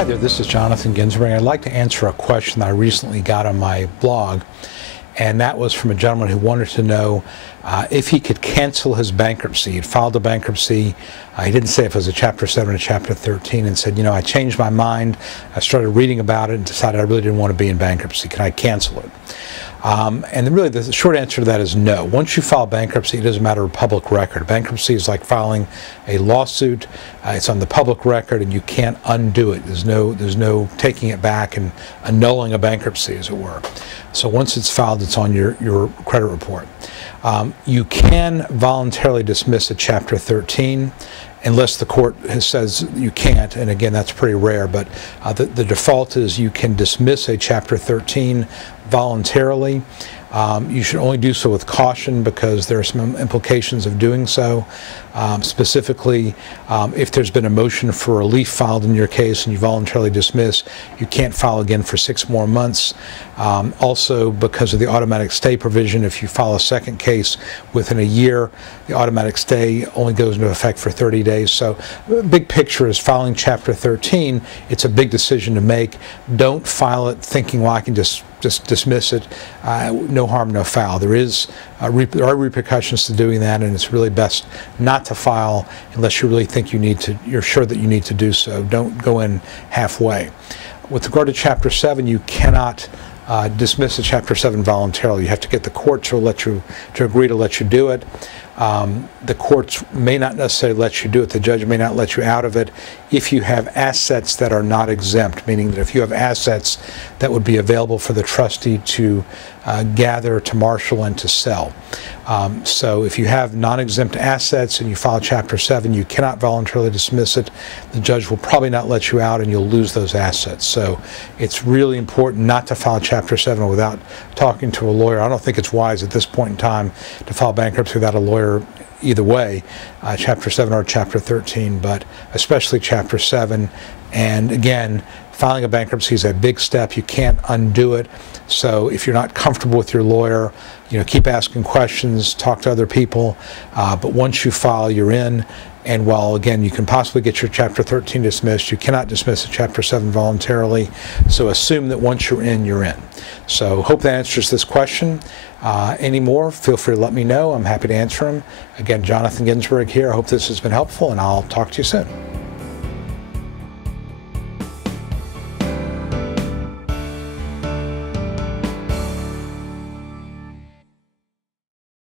Hi there, this is Jonathan Ginsberg. I'd like to answer a question that I recently got on my blog, and that was from a gentleman who wanted to know if he could cancel his bankruptcy. He'd filed a bankruptcy. He didn't say if it was a Chapter 7 or Chapter 13, and said, you know, I changed my mind. I started reading about it and decided I really didn't want to be in bankruptcy. Can I cancel it? And really the short answer to that is no. Once you file bankruptcy, it is a matter of public record. Bankruptcy is like filing a lawsuit. It's on the public record and you can't undo it. There's no taking it back and annulling a bankruptcy, as it were. So once it's filed, it's on your credit report. You can voluntarily dismiss a Chapter 13 unless the court says you can't, and again, that's pretty rare, but the default is you can dismiss a Chapter 13 voluntarily. You should only do so with caution because there are some implications of doing so. Specifically, if there's been a motion for relief filed in your case and you voluntarily dismiss, you can't file again for 6 more months. Also, because of the automatic stay provision, if you file a second case within a year, the automatic stay only goes into effect for 30 days. So the big picture is filing Chapter 13. It's a big decision to make. Don't file it thinking, well, I can just dismiss it. No harm, no foul. There are repercussions to doing that, and it's really best not to file unless you really think you're sure that you need to do so. Don't go in halfway. With regard to Chapter 7, you cannot dismiss a Chapter 7 voluntarily. You have to get the court to agree to let you do it. The courts may not necessarily let you do it. The judge may not let you out of it if you have assets that are not exempt, meaning that if you have assets that would be available for the trustee to gather, to marshal, and to sell. So if you have non-exempt assets and you file Chapter 7, you cannot voluntarily dismiss it. The judge will probably not let you out and you'll lose those assets. So it's really important not to file Chapter 7 without talking to a lawyer. I don't think it's wise at this point in time to file bankruptcy without a lawyer either way, Chapter 7 or Chapter 13, but especially Chapter 7. And again, filing a bankruptcy is a big step. You can't undo it. So if you're not comfortable with your lawyer, keep asking questions, talk to other people. But once you file, you're in. And while, again, you can possibly get your Chapter 13 dismissed, you cannot dismiss a Chapter 7 voluntarily. So assume that once you're in, you're in. So hope that answers this question. Any more, feel free to let me know. I'm happy to answer them. Again, Jonathan Ginsberg here. I hope this has been helpful, and I'll talk to you soon.